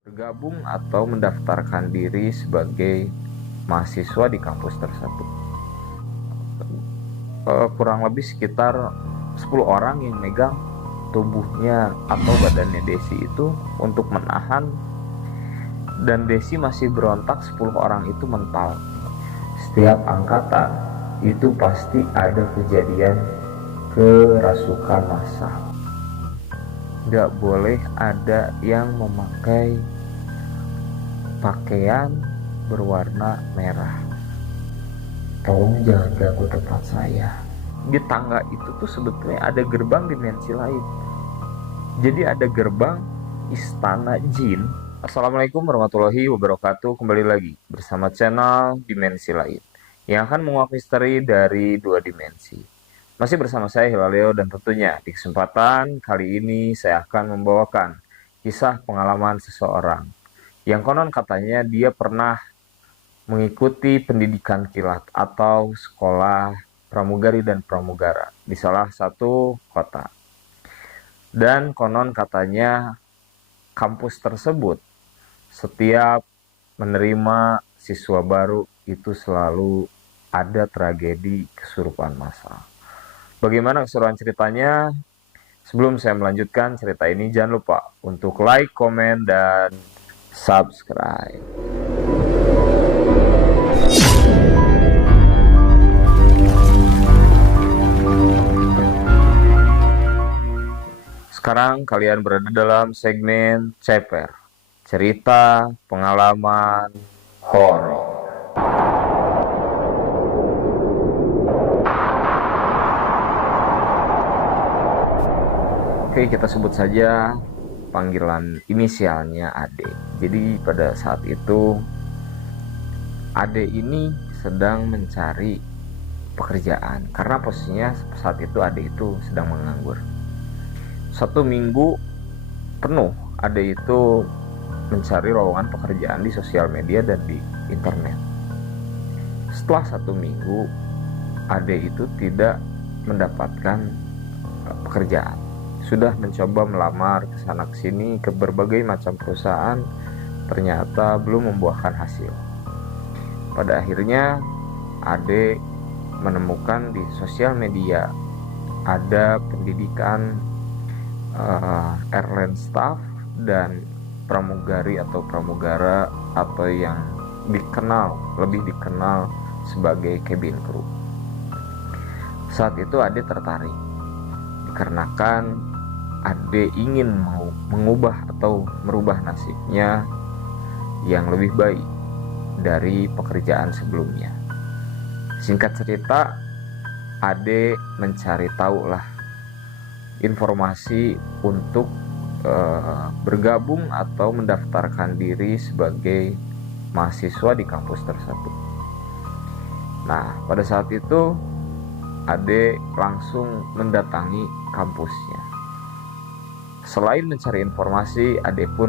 bergabung atau mendaftarkan diri sebagai mahasiswa di kampus tersebut. Kurang lebih sekitar 10 orang yang megang tubuhnya atau badannya Desi itu untuk menahan, dan Desi masih berontak. 10 orang itu mental. Setiap angkatan itu pasti ada kejadian kerasukan massal. Gak boleh ada yang memakai pakaian berwarna merah. Tolong jangan ganggu tempat saya. Di tangga itu tuh sebetulnya ada gerbang dimensi lain. Jadi ada gerbang istana jin. Assalamualaikum warahmatullahi wabarakatuh. Kembali lagi bersama channel Dimensi Lain yang akan menguak misteri dari dua dimensi. Masih bersama saya Hilaleo, dan tentunya di kesempatan kali ini saya akan membawakan kisah pengalaman seseorang yang konon katanya dia pernah mengikuti pendidikan kilat atau sekolah pramugari dan pramugara di salah satu kota. Dan konon katanya kampus tersebut setiap menerima siswa baru itu selalu ada tragedi kesurupan massal. Bagaimana keseruan ceritanya? Sebelum saya melanjutkan cerita ini, jangan lupa untuk like, komen, dan subscribe. Sekarang kalian berada dalam segmen Ceper, cerita pengalaman horor. Oke, kita sebut saja panggilan inisialnya Ade. Jadi pada saat itu Ade ini sedang mencari pekerjaan karena posisinya saat itu Ade itu sedang menganggur. 1 minggu penuh Ade itu mencari lowongan pekerjaan di sosial media dan di internet. Setelah 1 minggu Ade itu tidak mendapatkan pekerjaan. Sudah mencoba melamar ke sana ke sini ke berbagai macam perusahaan, ternyata belum membuahkan hasil. Pada akhirnya Ade menemukan di sosial media ada pendidikan airline staff dan pramugari atau pramugara, atau yang lebih dikenal sebagai cabin crew. Saat itu Ade tertarik dikarenakan Ade ingin mengubah atau merubah nasibnya yang lebih baik dari pekerjaan sebelumnya. Singkat cerita, Ade mencari tahu lah informasi untuk bergabung atau mendaftarkan diri sebagai mahasiswa di kampus tersebut. Nah, pada saat itu Ade langsung mendatangi kampusnya. Selain mencari informasi, Ade pun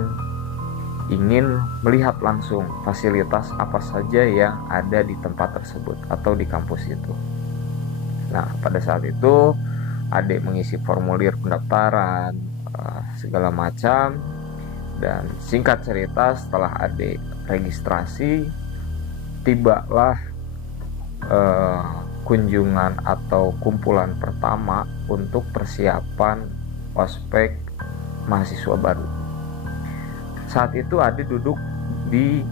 ingin melihat langsung fasilitas apa saja yang ada di tempat tersebut atau di kampus itu. Nah, pada saat itu Ade mengisi formulir pendaftaran segala macam, dan singkat cerita setelah Ade registrasi, tibalah kunjungan atau kumpulan pertama untuk persiapan ospek mahasiswa baru. Saat itu Ade duduk di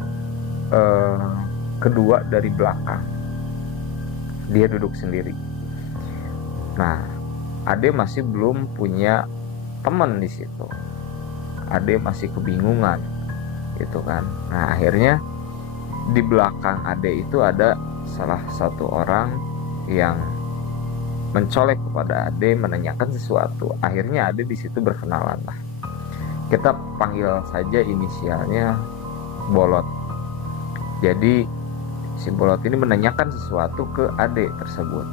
kedua dari belakang. Dia duduk sendiri. Nah, Ade masih belum punya teman di situ. Ade masih kebingungan, gitu kan. Nah, akhirnya di belakang Ade itu ada salah satu orang yang mencolek kepada Ade menanyakan sesuatu. Akhirnya Ade di situ berkenalan lah. Kita panggil saja inisialnya Bolot. Jadi si Bolot ini menanyakan sesuatu ke Ade tersebut.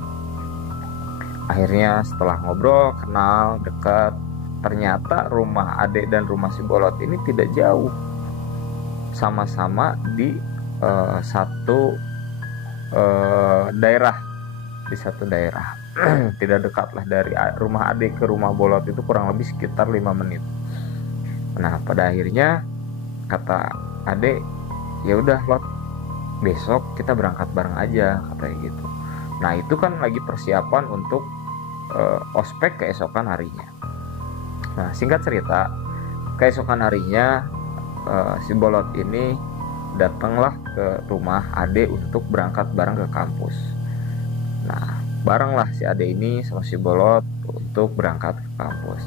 Akhirnya setelah ngobrol, kenal, dekat, ternyata rumah Ade dan rumah si Bolot ini tidak jauh. Sama-sama di satu daerah, tidak dekat lah. Dari rumah Ade ke rumah Bolot itu kurang lebih sekitar 5 menit. Nah, pada akhirnya kata Ade, ya udah Lot, besok kita berangkat bareng aja, katanya gitu. Nah itu kan lagi persiapan untuk ospek keesokan harinya. Nah singkat cerita, keesokan harinya si Bolot ini datanglah ke rumah Ade untuk berangkat bareng ke kampus. Nah barenglah si Ade ini sama si Bolot untuk berangkat ke kampus.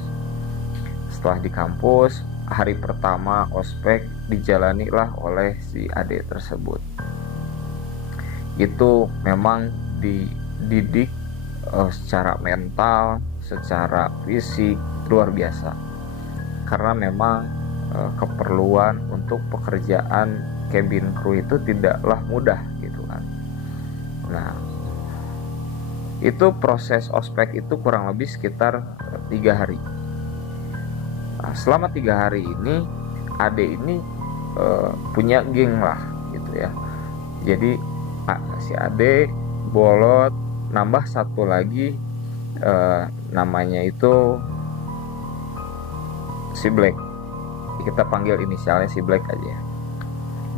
Setelah di kampus, hari pertama ospek dijalanilah oleh si Ade tersebut. Itu memang dididik secara mental, secara fisik luar biasa. Karena memang keperluan untuk pekerjaan cabin crew itu tidaklah mudah gitu kan. Nah, itu proses ospek itu kurang lebih sekitar 3 hari. Nah, selama 3 hari ini Ade ini punya geng lah gitu ya. Jadi si Ade, Bolot, nambah satu lagi namanya itu si Black. Kita panggil inisialnya si Black aja.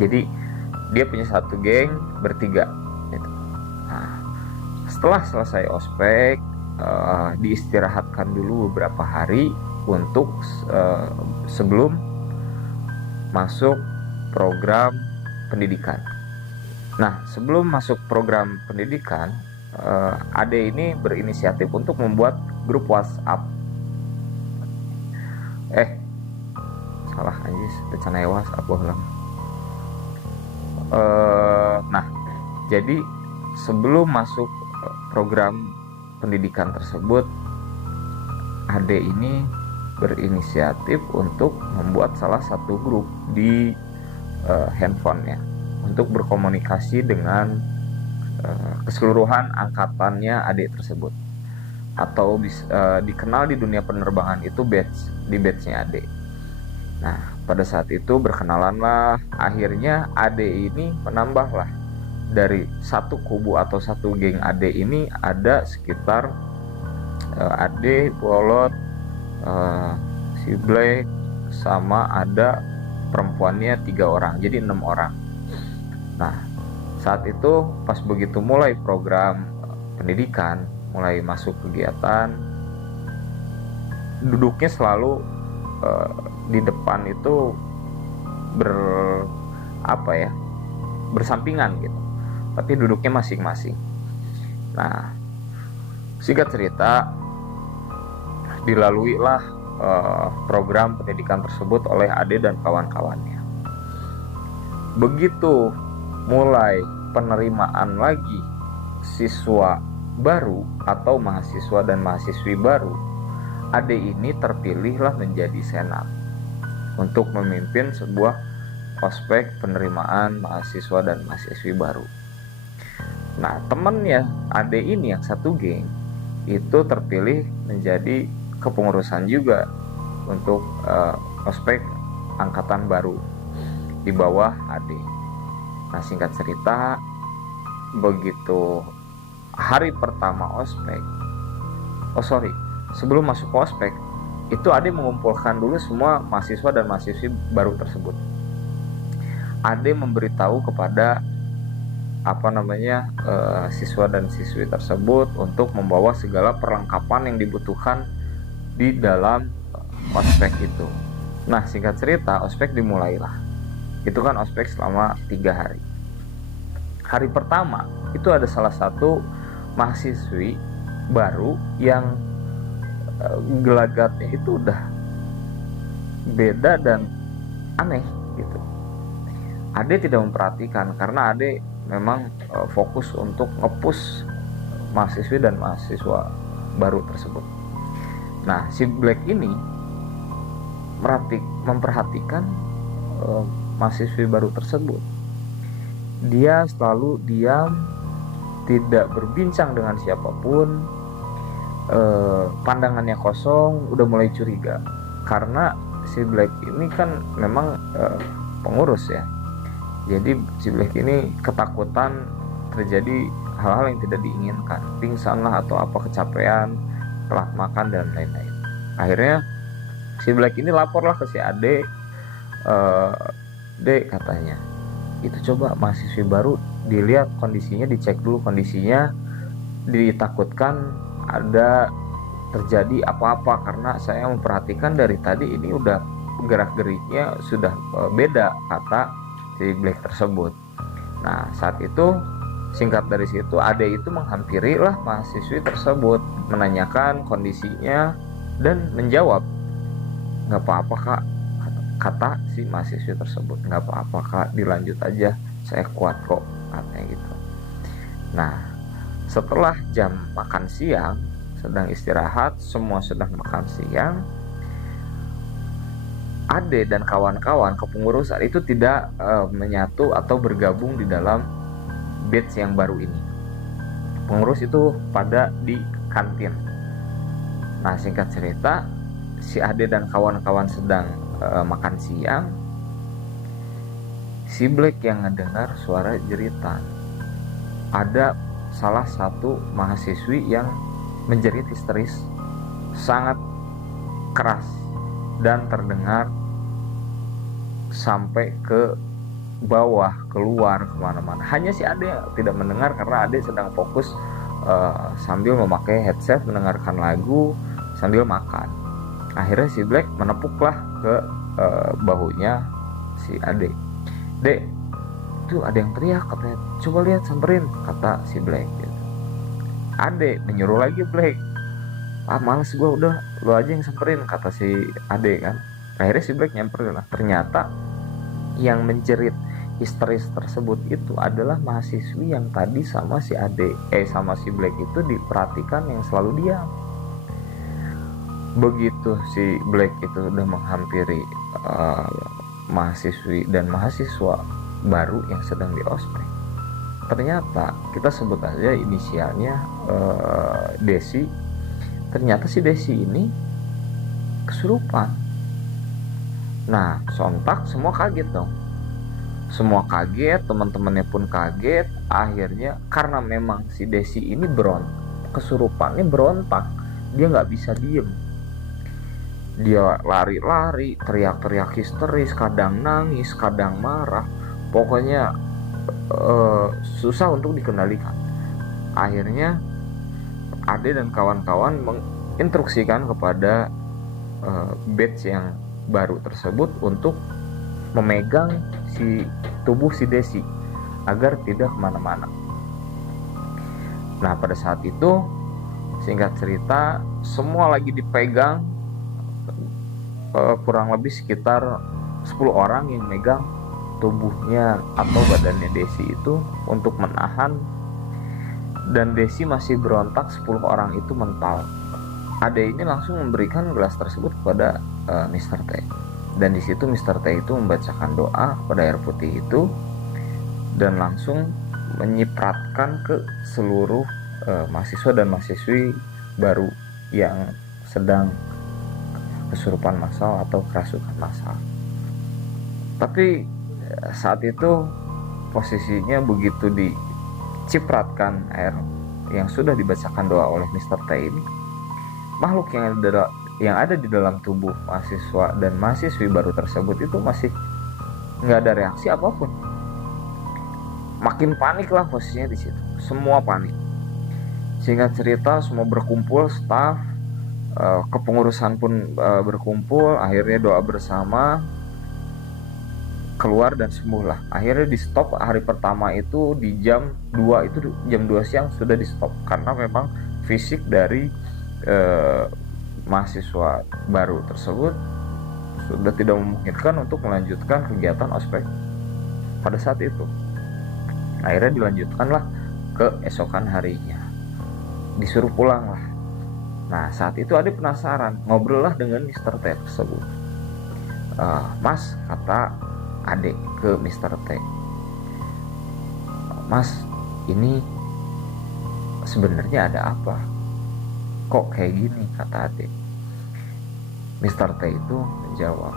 Jadi dia punya satu geng bertiga gitu. Nah, setelah selesai ospek diistirahatkan dulu beberapa hari untuk sebelum masuk program pendidikan. Nah, sebelum masuk program pendidikan, Ade ini berinisiatif untuk membuat grup WhatsApp. Salah anjis, rencana WhatsApp bohong. Nah, jadi sebelum masuk program pendidikan tersebut, Ade ini berinisiatif untuk membuat salah satu grup di handphonenya untuk berkomunikasi dengan keseluruhan angkatannya Ade tersebut, atau dikenal di dunia penerbangan itu di batch-nya Ade. Nah pada saat itu berkenalanlah, akhirnya Ade ini menambahlah dari satu kubu atau satu geng Ade ini ada sekitar Ade, Bolot, si Black, sama ada perempuannya 3 orang, jadi 6 orang. Nah saat itu pas begitu mulai program pendidikan, mulai masuk kegiatan, duduknya selalu di depan itu bersampingan gitu, tapi duduknya masing-masing. Nah singkat cerita, dilaluilah program pendidikan tersebut oleh Ade dan kawan-kawannya. Begitu mulai penerimaan lagi siswa baru atau mahasiswa dan mahasiswi baru, Ade ini terpilihlah menjadi senat untuk memimpin sebuah ospek penerimaan mahasiswa dan mahasiswi baru. Nah temennya Ade ini yang satu geng itu terpilih menjadi kepengurusan juga untuk ospek angkatan baru di bawah Ade. Nah singkat cerita, begitu hari pertama ospek, sebelum masuk ospek itu Ade mengumpulkan dulu semua mahasiswa dan mahasiswi baru tersebut. Ade memberitahu kepada siswa dan siswi tersebut untuk membawa segala perlengkapan yang dibutuhkan di dalam ospek itu. Nah singkat cerita, ospek dimulailah. Itu kan ospek selama 3 hari. Hari pertama itu ada salah satu mahasiswi baru yang gelagatnya itu udah beda dan aneh gitu. Ade tidak memperhatikan karena Ade memang fokus untuk nge-push mahasiswi dan mahasiswa baru tersebut. Nah si Black ini memperhatikan mahasiswi baru tersebut. Dia selalu diam, tidak berbincang dengan siapapun, pandangannya kosong, udah mulai curiga. Karena si Black ini kan memang pengurus ya. Jadi si Black ini ketakutan terjadi hal-hal yang tidak diinginkan, pingsan lah atau apa, kecapean, telat makan dan lain-lain. Akhirnya si Black ini laporlah ke si Ade, Dek, katanya, itu coba mahasiswi baru dilihat kondisinya, dicek dulu kondisinya, ditakutkan ada terjadi apa-apa, karena saya memperhatikan dari tadi ini udah gerak-geriknya sudah beda, kata si Black tersebut. Nah, saat itu singkat dari situ Ade itu menghampiri lah mahasiswi tersebut, menanyakan kondisinya dan menjawab, nggak apa-apa kak, kata si mahasiswi tersebut, nggak apa-apa kak, dilanjut aja, saya kuat kok, katanya gitu. Nah, setelah jam makan siang, sedang istirahat, semua sedang makan siang, Ade dan kawan-kawan kepengurusan itu tidak menyatu atau bergabung di dalam batch yang baru ini. Pengurus itu pada di kantin. Nah, singkat cerita, si Ade dan kawan-kawan sedang makan siang. Si Black yang ngedengar suara jeritan. Ada salah satu mahasiswi yang menjerit histeris sangat keras dan terdengar sampai ke bawah, keluar kemana-mana. Hanya si Ade tidak mendengar karena Ade sedang fokus sambil memakai headset mendengarkan lagu sambil makan. Akhirnya si Black menepuklah ke bahunya si Ade. Dek, itu ada yang teriak, katanya, coba lihat, samperin, kata si Black gitu. Ade menyuruh lagi Black, males gue, udah lu aja yang samperin, kata si Ade kan. Akhirnya si Black nyamperin lah. Ternyata yang menjerit histeris tersebut itu adalah mahasiswi yang tadi sama si Ade sama si Black itu diperhatikan yang selalu diam. Begitu si Black itu udah menghampiri mahasiswi dan mahasiswa baru yang sedang di ospek, ternyata kita sebut aja inisialnya Desi. Ternyata si Desi ini kesurupan. Nah, sontak semua kaget dong. Semua kaget, teman-temannya pun kaget. Akhirnya karena memang si Desi ini kesurupannya berontak, dia nggak bisa diem. Dia lari-lari, teriak-teriak histeris, kadang nangis, kadang marah. Pokoknya susah untuk dikendalikan. Akhirnya Ade dan kawan-kawan menginstruksikan kepada batch yang baru tersebut untuk memegang si tubuh si Desi agar tidak kemana-mana. Nah, pada saat itu singkat cerita semua lagi dipegang, kurang lebih sekitar 10 orang yang megang tubuhnya atau badannya Desi itu untuk menahan, dan Desi masih berontak. 10 orang itu mental. Ade ini langsung memberikan gelas tersebut kepada Mr. T, dan di situ Mr. T itu membacakan doa pada air putih itu dan langsung menyipratkan ke seluruh mahasiswa dan mahasiswi baru yang sedang kesurupan massal atau kerasukan massal. Tapi saat itu posisinya begitu dicipratkan air yang sudah dibacakan doa oleh Mr. T ini, makhluk yang ada di dalam tubuh mahasiswa dan mahasiswi baru tersebut itu masih nggak ada reaksi apapun. Makin panik lah posisinya di situ, semua panik. Singkat cerita semua berkumpul, staf kepengurusan pun berkumpul, akhirnya doa bersama, keluar dan sembuh lah. Akhirnya di stop hari pertama itu di jam 2 itu, jam 2 siang sudah di stop karena memang fisik dari mahasiswa baru tersebut sudah tidak memungkinkan untuk melanjutkan kegiatan ospek pada saat itu. Akhirnya dilanjutkanlah ke esokan harinya, disuruh pulang lah. Nah, saat itu Ade penasaran, ngobrol lah dengan Mr. T tersebut. Mas, kata Ade ke Mr. T, Mas, ini sebenarnya ada apa? Kok kayak gini, kata Ade. Mr. T itu menjawab,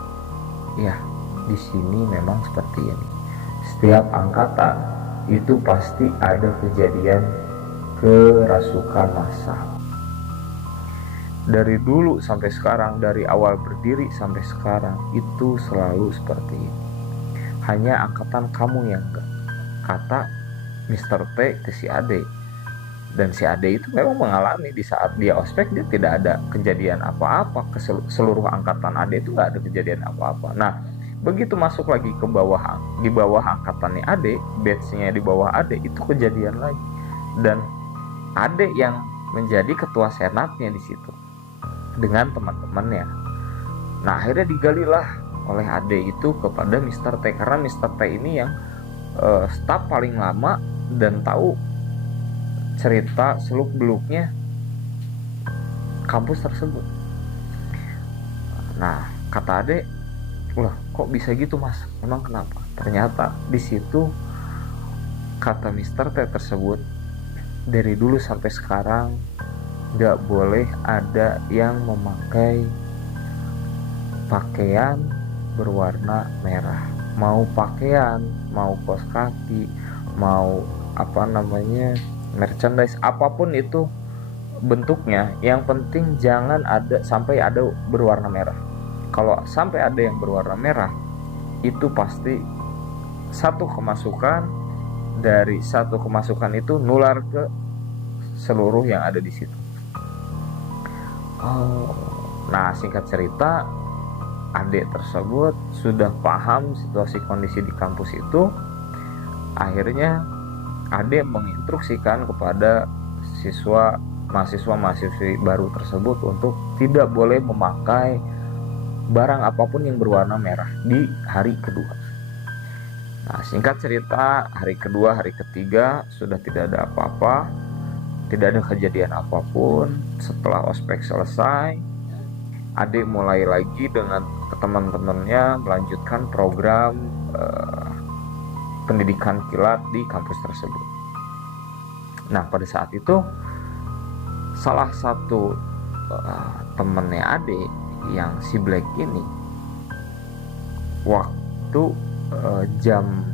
ya, di sini memang seperti ini. Setiap angkatan itu pasti ada kejadian kerasukan massal. Dari dulu sampai sekarang, dari awal berdiri sampai sekarang itu selalu seperti ini. hanya angkatan kamu yang enggak, kata Mr. T ke si Ade. Dan si Ade itu memang mengalami di saat dia ospek, dia tidak ada kejadian apa-apa, ke seluruh angkatan Ade itu nggak ada kejadian apa-apa. Nah, begitu masuk lagi ke bawah, di bawah angkatannya Ade, batch-nya di bawah Ade, itu kejadian lagi. Dan Ade yang menjadi ketua senatnya di situ dengan teman-temannya. Nah, akhirnya digalilah oleh Ade itu kepada Mr. T, karena Mr. T ini yang staf paling lama dan tahu cerita seluk-beluknya kampus tersebut. Nah, kata Ade, "Loh, kok bisa gitu, Mas? Emang kenapa?" Ternyata di situ kata Mr. T tersebut, dari dulu sampai sekarang gak boleh ada yang memakai pakaian berwarna merah. Mau pakaian, mau kaos kaki, mau merchandise, apapun itu bentuknya, yang penting jangan ada sampai ada berwarna merah. Kalau sampai ada yang berwarna merah, itu pasti satu kemasukan, dari satu kemasukan itu nular ke seluruh yang ada di situ. Nah, singkat cerita, adik tersebut sudah paham situasi kondisi di kampus itu. Akhirnya adik menginstruksikan kepada mahasiswa-mahasiswi baru tersebut untuk tidak boleh memakai barang apapun yang berwarna merah di hari kedua. Nah, singkat cerita, hari kedua, hari ketiga sudah tidak ada apa-apa, tidak ada kejadian apapun. Setelah ospek selesai, adik mulai lagi dengan teman-temannya melanjutkan program pendidikan kilat di kampus tersebut. Nah, pada saat itu salah satu temannya adik yang si Black ini, waktu jam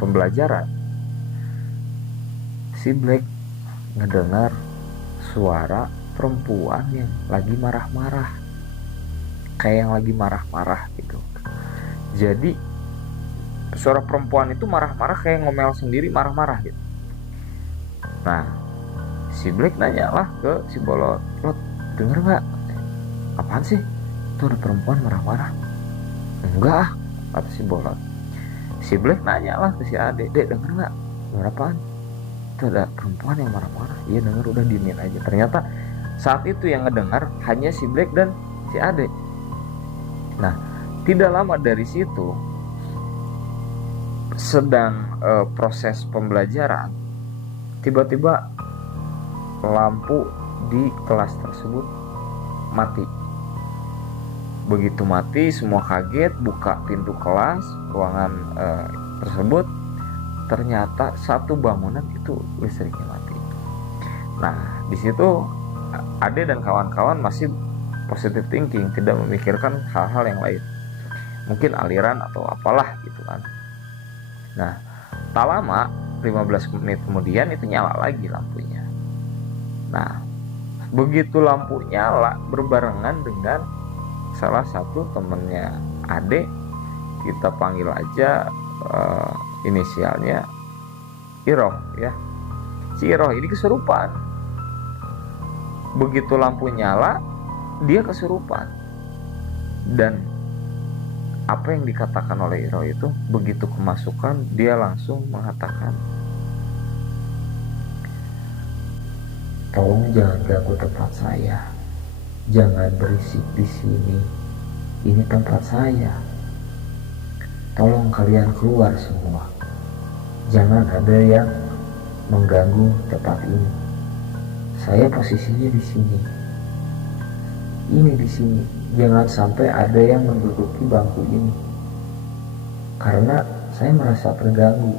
pembelajaran, si Black ngedengar suara perempuan yang lagi marah-marah, kayak yang lagi marah-marah gitu. Jadi suara perempuan itu marah-marah, kayak ngomel sendiri, marah-marah gitu. Nah, si Black nanya lah ke si Bolot, "Lo denger gak? Apaan sih? Itu ada perempuan marah-marah." "Enggak," kata si Bolot. Si Black nanya lah ke si Ade, "Dek, denger gak? Denger apaan? Itu ada perempuan yang marah-marah." "Iya denger, udah diemin aja." Ternyata saat itu yang ngedengar hanya si Black dan si Ade. Nah, tidak lama dari situ, sedang proses pembelajaran, tiba-tiba lampu di kelas tersebut mati. Begitu mati, semua kaget, buka pintu kelas, ruangan tersebut, ternyata satu bangunan itu listriknya mati. Nah, di situ Ade dan kawan-kawan masih positive thinking, tidak memikirkan hal-hal yang lain, mungkin aliran atau apalah gitu kan. Nah, tak lama, 15 menit kemudian itu nyala lagi lampunya. Nah, begitu lampu nyala berbarengan dengan salah satu temennya Ade, kita panggil aja inisialnya Iroh ya. Si Iroh ini kesurupan. Begitu lampu nyala, dia kesurupan. Dan apa yang dikatakan oleh Iroh itu, begitu kemasukan dia langsung mengatakan, "Tolong jangan ganggu tempat saya. Jangan berisik di sini. Ini tempat saya. Tolong kalian keluar semua. Jangan ada yang mengganggu tempat ini. Saya posisinya di sini. Ini di sini. Jangan sampai ada yang menduduki bangku ini. Karena saya merasa terganggu.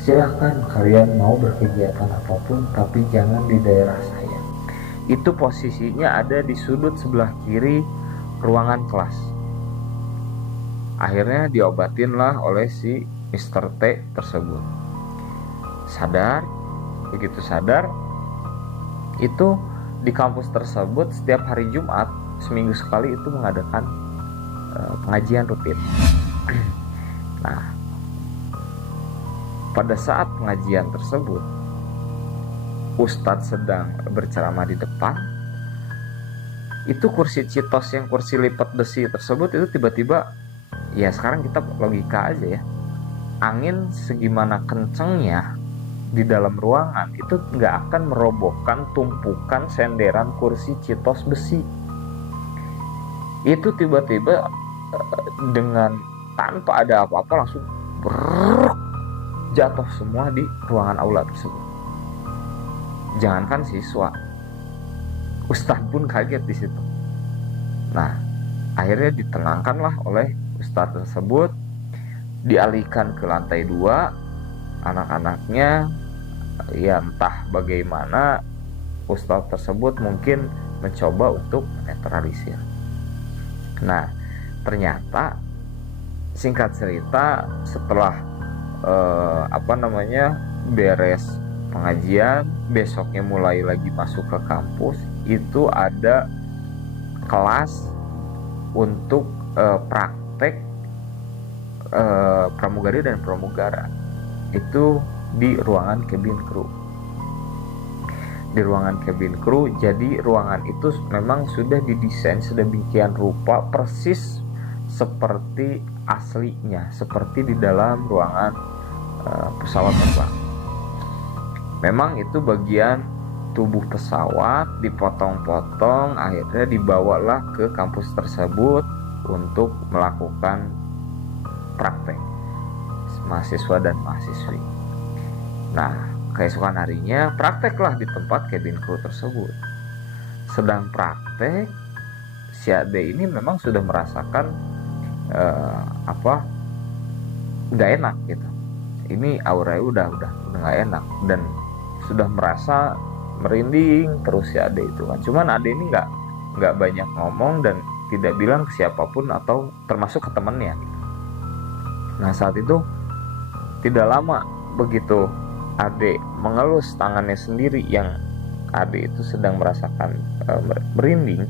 Silahkan kalian mau berkegiatan apapun, tapi jangan di daerah saya." Itu posisinya ada di sudut sebelah kiri ruangan kelas. Akhirnya diobatinlah oleh si Mr. T tersebut. Sadar, begitu sadar, itu di kampus tersebut setiap hari Jumat seminggu sekali itu mengadakan pengajian rutin. Nah, pada saat pengajian tersebut, Ustadz sedang berceramah di depan, itu kursi citos yang kursi lipat besi tersebut itu tiba-tiba, ya sekarang kita logika aja ya, angin segimana kencengnya di dalam ruangan itu nggak akan merobohkan tumpukan senderan kursi citos besi. Itu tiba-tiba dengan tanpa ada apa-apa langsung jatuh semua di ruangan aula tersebut. Jangankan siswa, Ustadz pun kaget di situ. Nah, akhirnya ditenangkanlah oleh Ustadz tersebut, dialihkan ke lantai 2. Anak-anaknya, ya entah bagaimana, Ustadz tersebut mungkin mencoba untuk menetralisir. Nah, ternyata singkat cerita setelah beres pengajian, besoknya mulai lagi masuk ke kampus, itu ada kelas untuk praktek pramugari dan pramugara. Itu di ruangan cabin crew. Di ruangan cabin crew, jadi ruangan itu memang sudah didesain sedemikian rupa persis seperti aslinya, seperti di dalam ruangan pesawat terbang. Memang itu bagian tubuh pesawat dipotong-potong, akhirnya dibawalah ke kampus tersebut untuk melakukan praktek mahasiswa dan mahasiswi. Nah, keesokan harinya prakteklah di tempat cabin crew tersebut. Sedang praktek, si Ade ini memang sudah merasakan nggak enak gitu. Ini auranya udah nggak enak dan sudah merasa merinding terus si Ade itu kan. Cuman Ade ini nggak banyak ngomong dan tidak bilang ke siapapun atau termasuk ke temannya gitu. Nah, saat itu tidak lama begitu Ade mengelus tangannya sendiri yang Ade itu sedang merasakan merinding,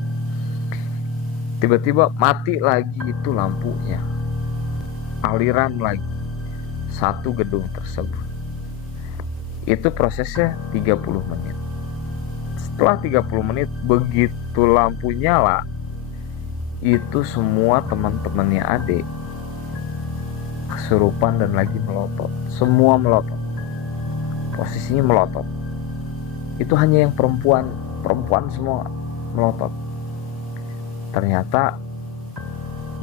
tiba-tiba mati lagi itu lampunya, aliran lagi satu gedung tersebut. Itu prosesnya 30 menit. Setelah 30 menit begitu lampu nyala, itu semua teman-temannya Ade kesurupan dan lagi melotot. Semua melotot, posisinya melotot. Itu hanya yang perempuan semua melotot. Ternyata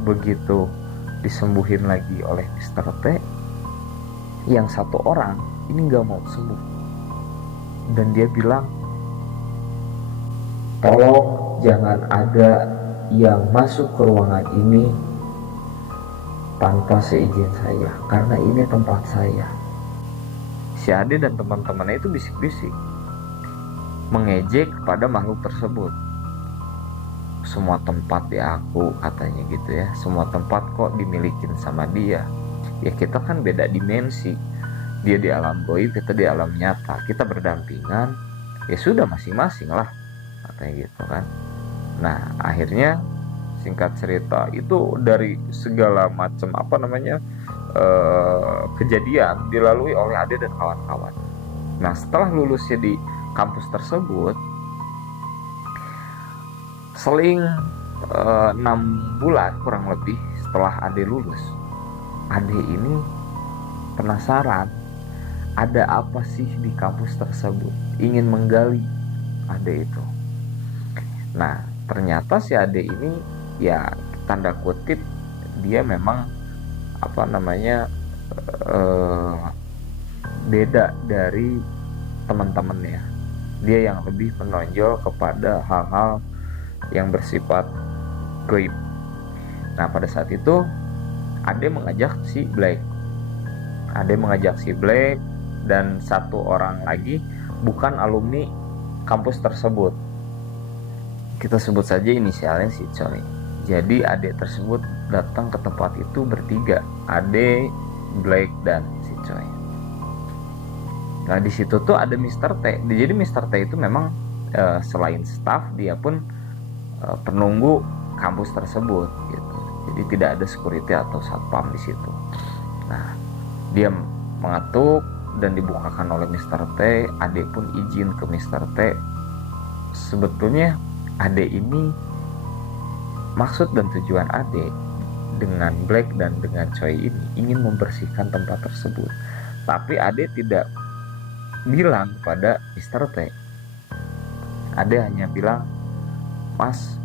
begitu disembuhin lagi oleh Mr. T, yang satu orang ini gak mau sembuh, dan dia bilang, tolong jangan ada yang masuk ke ruangan ini tanpa seizin saya, karena ini tempat saya. Si Ade dan teman-temannya itu bisik-bisik mengejek pada makhluk tersebut. Semua tempat di aku, katanya gitu ya, semua tempat kok dimilikin sama dia. Ya kita kan beda dimensi, dia di alam goib, kita di alam nyata, kita berdampingan, ya sudah masing-masing lah, katanya gitu kan. Nah, akhirnya singkat cerita itu dari segala macam kejadian dilalui oleh Ade dan kawan-kawan. Nah, setelah lulusnya di kampus tersebut, seling 6 bulan kurang lebih setelah Ade lulus, Ade ini penasaran ada apa sih di kampus tersebut, ingin menggali Ade itu. Nah, ternyata si Ade ini ya tanda kutip dia memang beda dari teman-temannya. Dia yang lebih menonjol kepada hal-hal yang bersifat gaib. Nah, pada saat itu Ade mengajak si Black. Dan satu orang lagi bukan alumni kampus tersebut. Kita sebut saja inisialnya si Choi. Jadi Ade tersebut datang ke tempat itu bertiga, Ade, Black, dan si Choi. Nah, di situ tuh ada Mr. T. Jadi Mr. T itu memang selain staff, dia pun penunggu kampus tersebut gitu. Jadi tidak ada security atau satpam di situ. Nah, dia mengetuk dan dibukakan oleh Mr. T. Ade pun izin ke Mr. T. Sebetulnya Ade ini, maksud dan tujuan Ade dengan Black dan dengan Choi ini ingin membersihkan tempat tersebut. Tapi Ade tidak bilang kepada Mr. T. Ade hanya bilang, "Mas,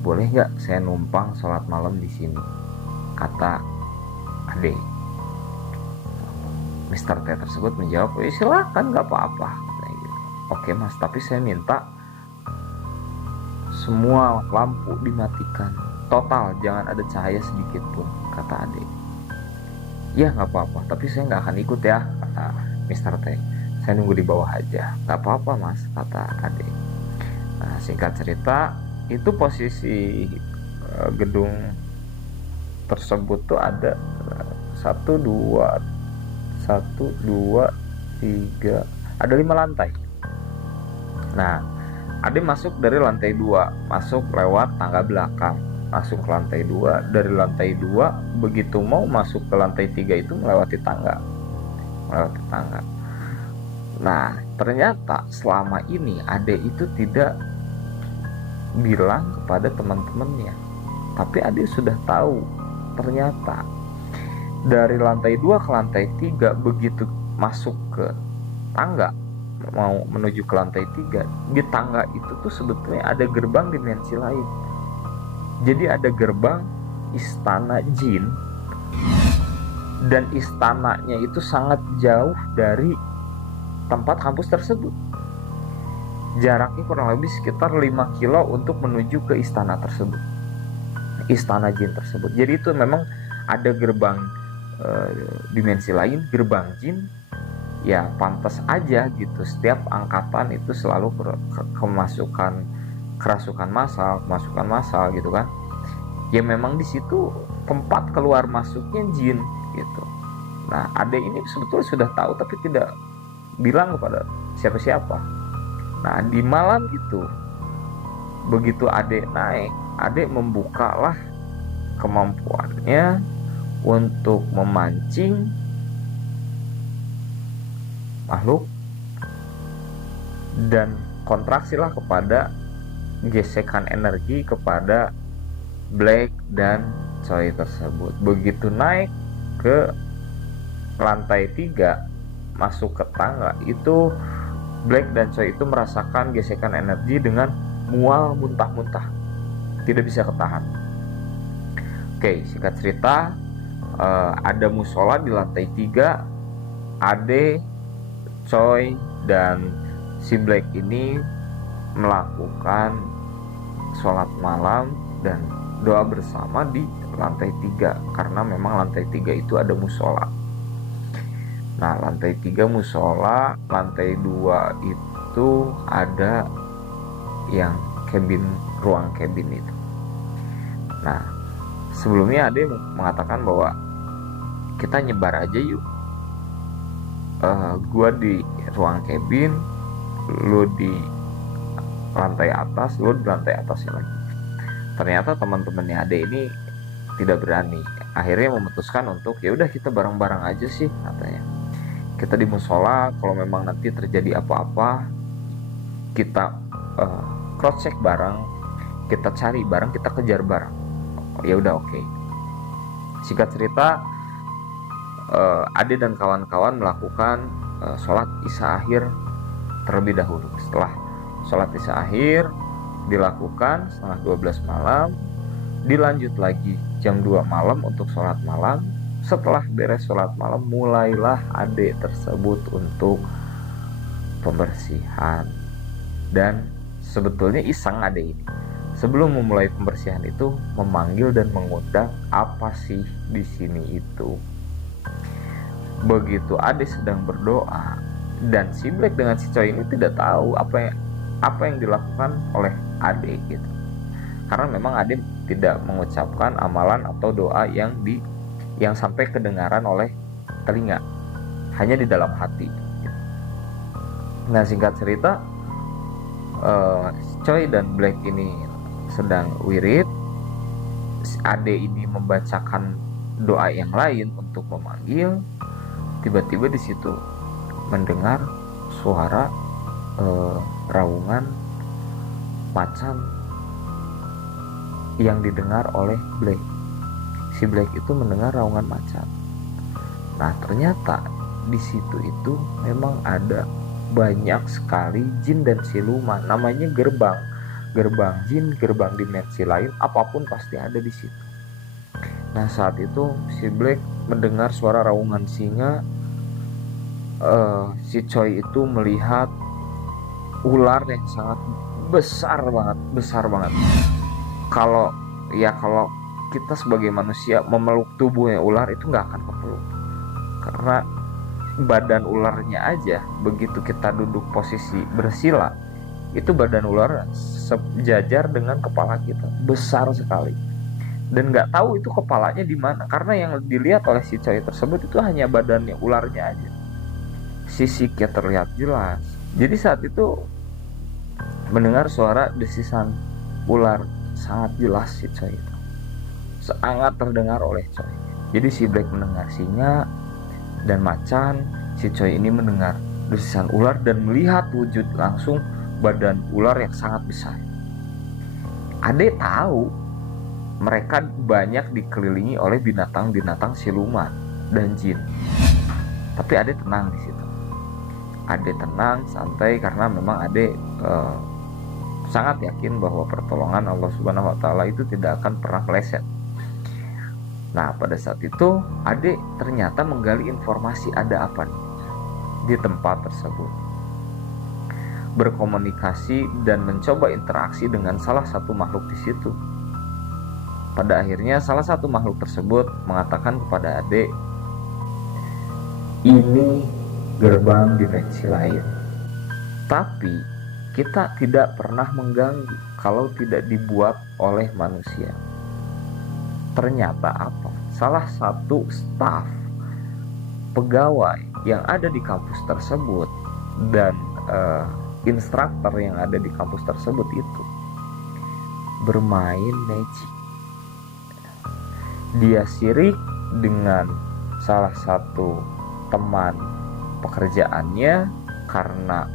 boleh nggak saya numpang sholat malam di sini?" kata Ade. Mr. T tersebut menjawab, silakan, nggak apa-apa. Oke mas, tapi saya minta semua lampu dimatikan total, jangan ada cahaya sedikit pun, kata Ade. Ya nggak apa-apa, tapi saya nggak akan ikut ya, kata Mr. T. Saya nunggu di bawah aja. Nggak apa-apa mas, kata Ade. Nah, singkat cerita, itu posisi gedung tersebut tuh ada 1, 2, 3, ada 5 lantai. Nah, Ade masuk dari lantai 2, masuk lewat tangga belakang, masuk ke lantai 2. Dari lantai 2 begitu mau masuk ke lantai 3 itu melewati tangga. Nah, ternyata selama ini Ade itu tidak bilang kepada teman-temannya, tapi Ade sudah tahu. Ternyata dari lantai 2 ke lantai 3, begitu masuk ke tangga mau menuju ke lantai 3, di tangga itu tuh sebetulnya ada gerbang dimensi lain. Jadi ada gerbang istana jin, dan istananya itu sangat jauh dari tempat kampus tersebut. Jaraknya kurang lebih sekitar 5 kilo untuk menuju ke istana tersebut, istana jin tersebut. Jadi itu memang ada gerbang dimensi lain, gerbang jin. Ya pantas aja gitu, setiap angkatan itu selalu kerasukan massal gitu kan. Ya memang di situ tempat keluar masuknya jin gitu. Nah, Ade ini sebetulnya sudah tahu tapi tidak bilang kepada siapa-siapa. Nah, di malam itu begitu Ade naik, Ade membukalah kemampuannya untuk memancing makhluk dan kontraksilah kepada gesekan energi kepada Black dan Choi tersebut. Begitu naik ke lantai 3, masuk ke tangga itu, Black dan Choi itu merasakan gesekan energi dengan mual muntah-muntah, tidak bisa ketahan. Oke, singkat cerita, ada musola di lantai 3. Ade, Choi, dan si Black ini melakukan sholat malam dan doa bersama di lantai 3, karena memang lantai 3 itu ada musola. Nah, lantai 3 musola, lantai 2 itu ada yang ruang cabin itu. Nah, sebelumnya Ade mengatakan bahwa kita nyebar aja yuk, gua di ruang cabin, lu di lantai atas, lu di lantai atasnya lagi. Ternyata teman-temannya Ade ini tidak berani. Akhirnya memutuskan untuk ya udah kita bareng-barang aja sih, katanya. Kita di musola, kalau memang nanti terjadi apa-apa, kita cross check bareng, kita cari bareng, kita kejar bareng. Ya udah, oke. Singkat cerita, Ade dan kawan-kawan melakukan sholat isya akhir terlebih dahulu. Setelah sholat isya akhir dilakukan setengah 12 malam, dilanjut lagi jam 2 malam untuk sholat malam. Setelah beres sholat malam, mulailah Ade tersebut untuk pembersihan. Dan sebetulnya iseng Ade ini, sebelum memulai pembersihan itu, memanggil dan mengundang apa sih di sini itu. Begitu Ade sedang berdoa, dan si Black dengan si Choi ini tidak tahu apa yang dilakukan oleh Ade gitu. Karena memang Ade tidak mengucapkan amalan atau doa yang sampai kedengaran oleh telinga, hanya di dalam hati. Nah, singkat cerita, Choi dan Black ini sedang wirid. Ade ini membacakan doa yang lain untuk memanggil, tiba-tiba di situ mendengar suara raungan macan yang didengar oleh Black. Si Black itu mendengar raungan macan. Nah, ternyata di situ itu memang ada banyak sekali jin dan siluman. Namanya gerbang jin, gerbang dimensi lain, apapun pasti ada di situ. Nah, saat itu si Black mendengar suara raungan singa. Si Choi itu melihat ular yang sangat besar banget. Kalau kita sebagai manusia memeluk tubuhnya ular itu nggak akan kepeluk, karena badan ularnya aja begitu kita duduk posisi bersila, itu badan ular sejajar dengan kepala kita, besar sekali. Dan nggak tahu itu kepalanya di mana, karena yang dilihat oleh si Choi tersebut itu hanya badannya ularnya aja, sisiknya terlihat jelas. Jadi saat itu mendengar suara desisan ular sangat jelas si Choi itu, sangat terdengar oleh Choi. Jadi si Black mendengar singa dan macan, si Choi ini mendengar desisan ular dan melihat wujud langsung badan ular yang sangat besar. Ade tahu mereka banyak dikelilingi oleh binatang-binatang siluman dan jin, tapi Ade tenang di situ. Ade tenang, santai, karena memang Ade sangat yakin bahwa pertolongan Allah Subhanahu wa Ta'ala itu tidak akan pernah meleset. Nah, pada saat itu Ade ternyata menggali informasi ada apa nih di tempat tersebut, berkomunikasi dan mencoba interaksi dengan salah satu makhluk di situ. Pada akhirnya salah satu makhluk tersebut mengatakan kepada Ade, ini gerbang dimensi lain, tapi kita tidak pernah mengganggu kalau tidak dibuat oleh manusia. Ternyata apa? Salah satu staf pegawai yang ada di kampus tersebut dan instruktur yang ada di kampus tersebut itu bermain magic. Dia sirik dengan salah satu teman pekerjaannya karena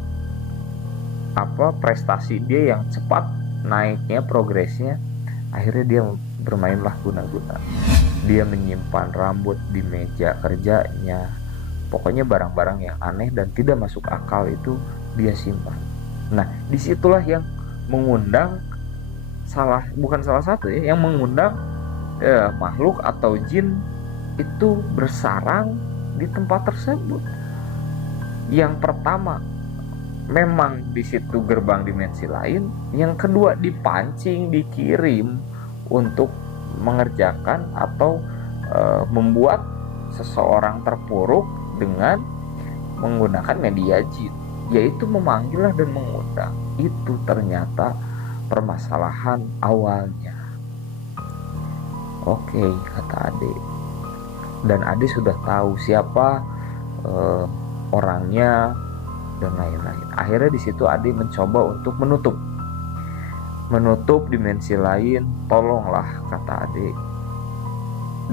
prestasi dia yang cepat naiknya, progresnya. Akhirnya dia bermainlah guna-guna. Dia menyimpan rambut di meja kerjanya. Pokoknya barang-barang yang aneh dan tidak masuk akal itu dia simpan. Nah, disitulah yang mengundang bukan salah satu yang mengundang makhluk atau jin itu bersarang di tempat tersebut. Yang pertama, memang di situ gerbang dimensi lain. Yang kedua, dipancing, dikirim untuk mengerjakan atau membuat seseorang terpuruk dengan menggunakan media jin, yaitu memanggil dan mengundang. Itu ternyata permasalahan awalnya. Oke, kata Ade. Dan Ade sudah tahu siapa orangnya dan lain-lain. Akhirnya di situ Ade mencoba untuk menutup dimensi lain. Tolonglah, kata Ade.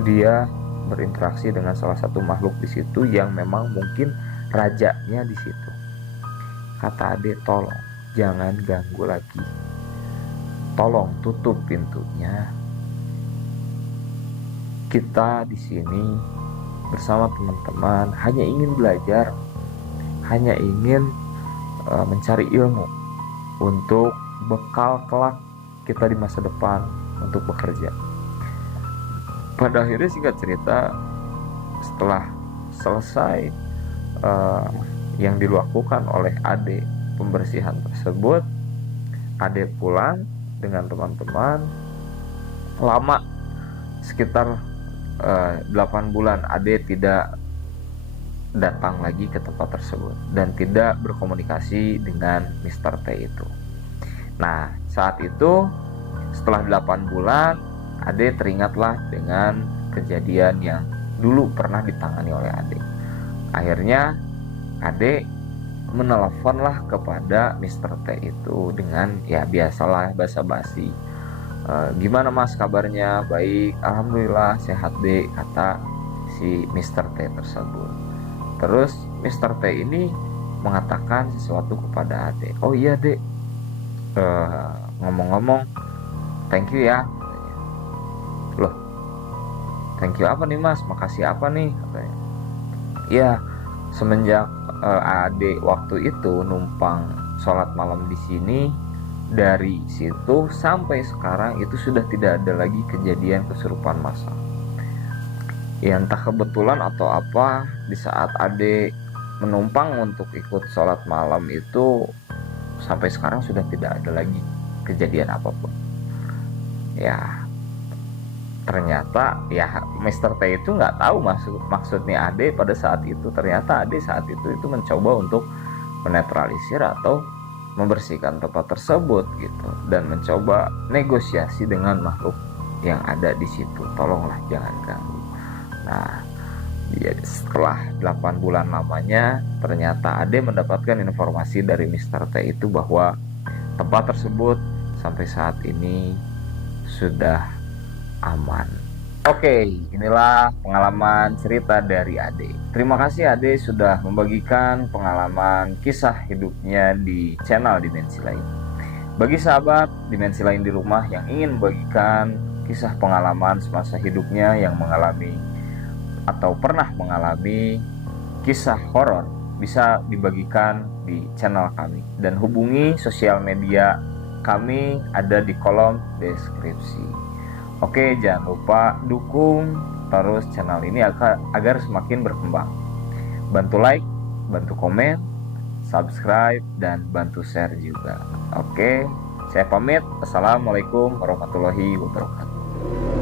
Dia berinteraksi dengan salah satu makhluk di situ yang memang mungkin rajanya di situ. Kata Ade, tolong jangan ganggu lagi. Tolong tutup pintunya. Kita di sini bersama teman-teman hanya ingin belajar, hanya ingin mencari ilmu untuk bekal kelak kita di masa depan untuk bekerja. Pada akhirnya singkat cerita, setelah selesai yang dilakukan oleh Ade pembersihan tersebut, Ade pulang dengan teman-teman. Lama sekitar 8 bulan Ade tidak datang lagi ke tempat tersebut dan tidak berkomunikasi dengan Mr. T itu. Nah, saat itu setelah 8 bulan Ade teringatlah dengan kejadian yang dulu pernah ditangani oleh Ade. Akhirnya Ade meneleponlah kepada Mr. T itu dengan biasalah basa-basi, Gimana mas kabarnya? Baik, alhamdulillah sehat dek, kata si Mister T tersebut. Terus Mister T ini mengatakan sesuatu kepada Ade. Oh iya dek, eh, ngomong-ngomong, thank you ya. Loh, thank you apa nih mas? Makasih apa nih? Katanya. Ya, semenjak Ade waktu itu numpang sholat malam di sini, dari situ sampai sekarang itu sudah tidak ada lagi kejadian kesurupan massal. Ya entah kebetulan atau apa, di saat Ade menumpang untuk ikut sholat malam itu sampai sekarang sudah tidak ada lagi kejadian apapun. Ya ternyata ya Mr. T itu nggak tahu maksudnya Ade pada saat itu. Ternyata Ade saat itu mencoba untuk menetralisir atau membersihkan tempat tersebut gitu, dan mencoba negosiasi dengan makhluk yang ada di situ. Tolonglah jangan ganggu. Nah, setelah 8 bulan lamanya, ternyata Ade mendapatkan informasi dari Mr. T itu bahwa tempat tersebut sampai saat ini sudah aman. Oke, inilah pengalaman cerita dari Ade. Terima kasih Ade sudah membagikan pengalaman kisah hidupnya di channel Dimensi Lain. Bagi sahabat Dimensi Lain di rumah yang ingin membagikan kisah pengalaman semasa hidupnya yang mengalami atau pernah mengalami kisah horor, bisa dibagikan di channel kami dan hubungi sosial media kami ada di kolom deskripsi. Oke, jangan lupa dukung terus channel ini agar semakin berkembang. Bantu like, bantu komen, subscribe, dan bantu share juga. Oke, saya pamit. Assalamualaikum warahmatullahi wabarakatuh.